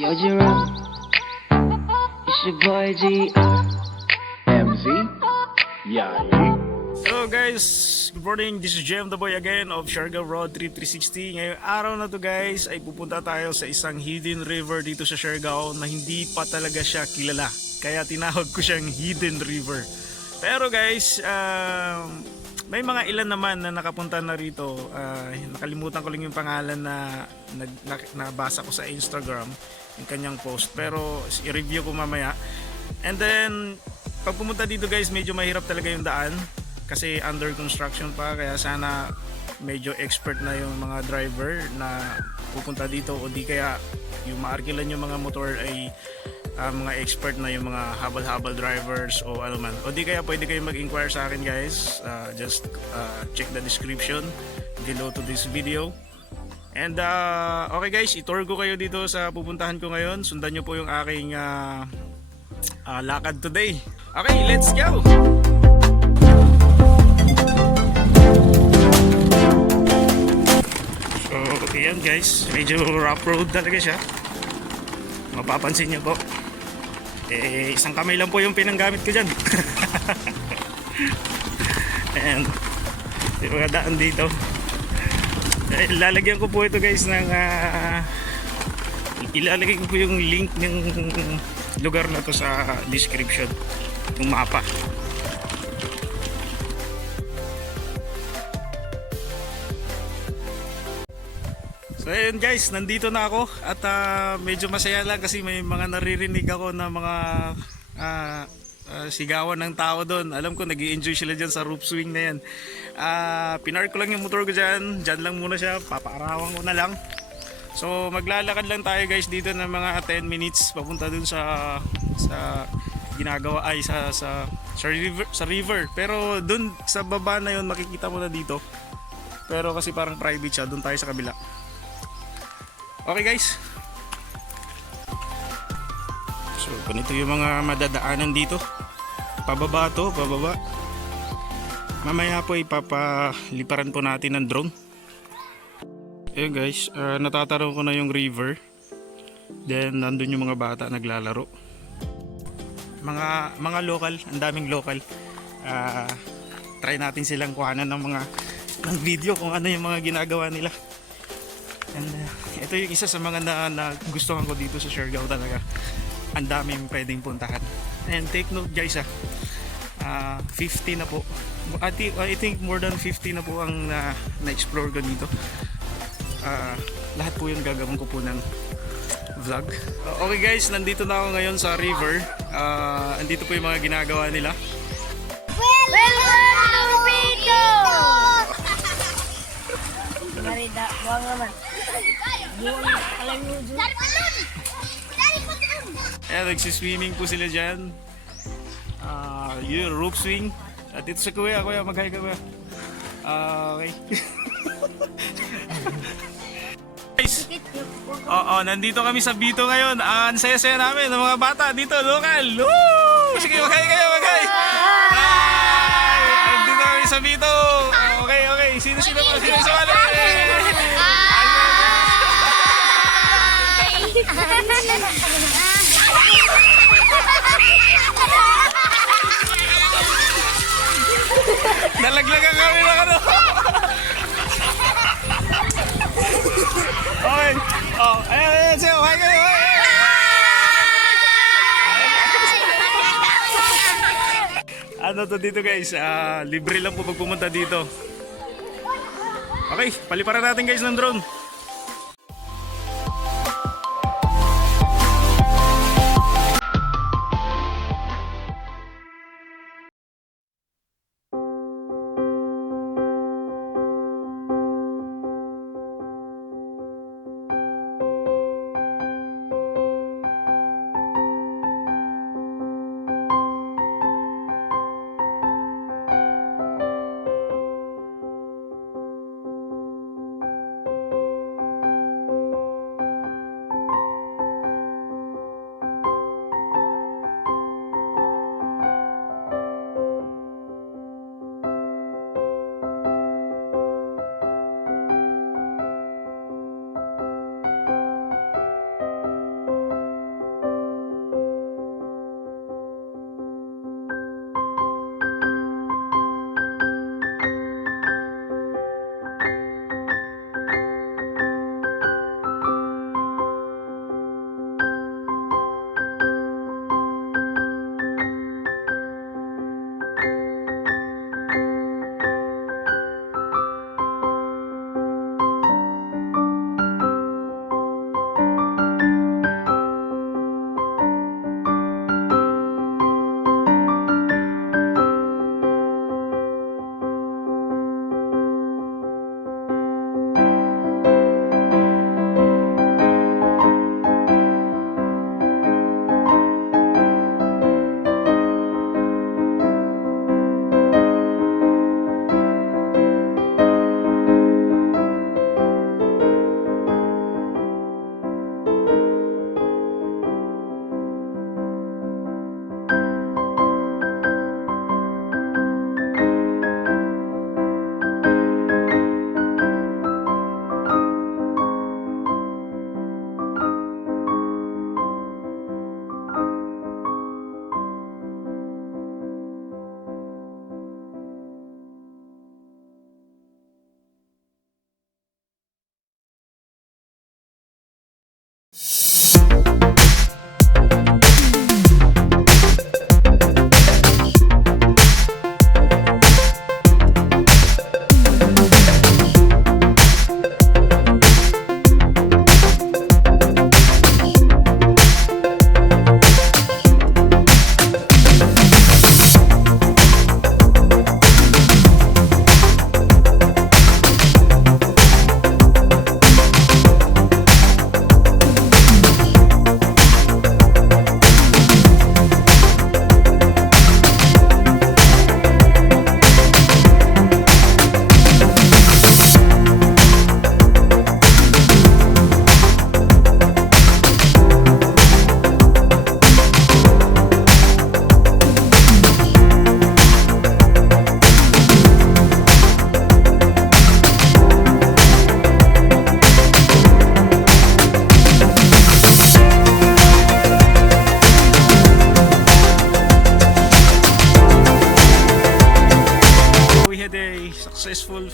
Yo, Jerome, it's your boy GR. MZ? Yeah. Hello guys, good morning. This is Jem the Boy again of Siargao Road Trip 360. Ngayong araw na to guys ay pupunta tayo sa isang hidden river dito sa Siargao na hindi pa talaga siya kilala. Kaya tinawag ko siyang hidden river. Pero guys, may mga ilan naman na nakapunta na rito. Nakalimutan ko lang yung pangalan na nabasa ko sa Instagram, yung kanyang post. Pero i-review ko mamaya. And then pag pumunta dito guys, medyo mahirap talaga yung daan kasi under construction pa, kaya sana medyo expert na yung mga driver na pupunta dito, o di kaya yung maarkilan yung mga motor ay mga expert na yung mga habal-habal drivers o ano man. O di kaya pwede kayo mag-inquire sa akin guys. Just check the description below to this video. And okay guys, itour ko kayo dito sa pupuntahan ko ngayon. Sundan nyo po yung aking lakad today. Okay, let's go! So, ayan guys, medyo rough road talaga siya. Mapapansin nyo po. Isang kamay lang po yung pinanggamit ko dyan. And yung mga daan dito. Ilalagyan ko po ito guys ng ilalagay ko po yung link ng lugar na to sa description, yung mapa. So ayun guys, nandito na ako at medyo masaya lang kasi may mga naririnig ako na mga sigawan ng tao doon. Alam ko nag-i-enjoy sila dyan sa roof swing na yan. Pinark ko lang yung motor ko dyan lang muna siya, papaarawan ko na lang. So maglalakad lang tayo guys dito ng mga 10 minutes papunta dun sa ginagawa ay sa river. Pero dun sa baba na yun makikita mo na dito. Pero kasi parang private siya, dun tayo sa kabila. Okay guys. So ganito yung mga madadaanan dito. Pababa to, pababa. Mamaya po ipapaliparan po natin ng drone. Ayun guys, natatarong ko na yung river. Then nandun yung mga bata naglalaro. Mga local, ang daming local. Try natin silang kuhanan ng video kung ano yung mga ginagawa nila. And ito yung isa sa mga na gustuhan ko dito sa Siargao talaga. Ang daming pwedeng puntahan. And take note guys 50 na po. I think more than 50 na po ang na-explore ko dito. Lahat po yung gagawin ko po ng vlog. Okay guys, nandito na ako ngayon sa river. Andito po yung mga ginagawa nila. Ayan, nagsiswimming po sila dyan. Yun, rope swing. At ito sa kuya, mag-hi ka ba? Okay. Guys, nandito kami sa Bito ngayon. Ang saya-saya namin ng mga bata dito, local. Woo! Sige, mag-hi kayo, mag-hi! Nandito kami sa Bito. Okay. Sino pa? Sino sa wala? Nalaglagan kami ng ano. Okay. Ayan, siya. Okay kayo. Ano to dito guys? Libre lang po pag pumunta dito. Okay, paliparan natin guys ng drone.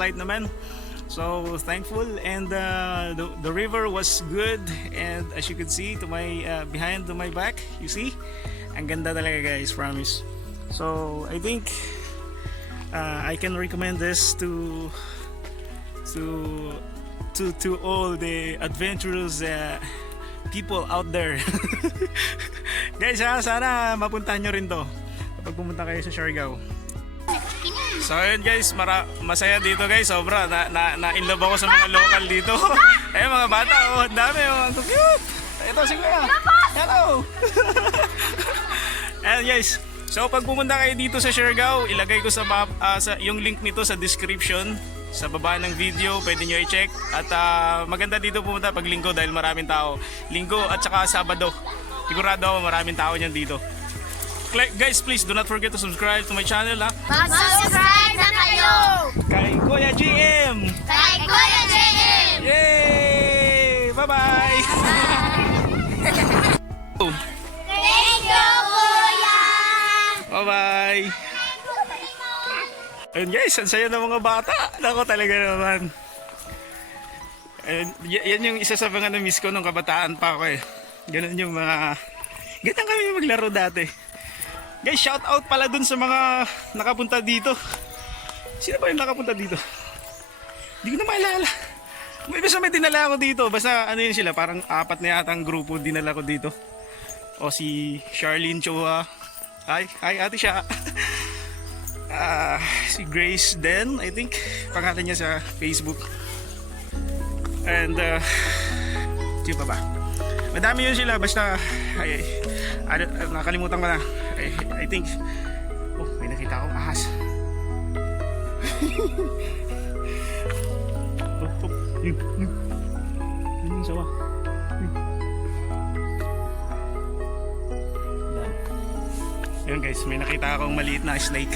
flight naman. So thankful, and the river was good, and as you could see to my behind to my back, you see, ang ganda talaga guys, promise. So I think I can recommend this to all the adventurous people out there. Guys, sana mapuntahan nyo rin to kapag pumunta kayo sa Siargao. So ayun guys, masaya dito guys, sobra na in love ako sa mga local dito. Eh mga bata, oh, ang dami, oh, ang cute. Ito si Kuya. Hello. And guys, so pag pumunta kayo dito sa Siargao, ilagay ko sa map, yung link nito sa description sa baba ng video, pwede nyo i-check. At maganda dito pumunta pag linggo dahil maraming tao. Linggo at saka Sabado. Sigurado ako maraming tao niyan dito. Guys, please do not forget to subscribe to my channel, ha. Mag-subscribe na kayo! Kay Kuya GM! Kay Kuya JM! Yay! Bye-bye! Thank you, Kuya! Bye-bye! Ayun guys, ang saya ng mga bata. Nako talaga naman. Ayun, yan yung isa sa mga na-miss ko nung kabataan pa ako eh. Ganun yung mga... Ganyan kami maglaro dati. Guys, shout out pala dun sa mga nakapunta dito. Sino ba yung nakapunta dito? Hindi ko na maalala. May basta may dinala ako dito. Basta ano yun sila, parang 4 na yata ang grupo dinala ko dito. O si Charlene Chua. Hi ate siya. Si Grace Den, I think pangalan niya sa Facebook. And sino pa ba? Madami yun sila, basta nakalimutan ko na. I think may nakita akong ahas. Yun yung sawa. Yun guys, may nakita akong maliit na snake.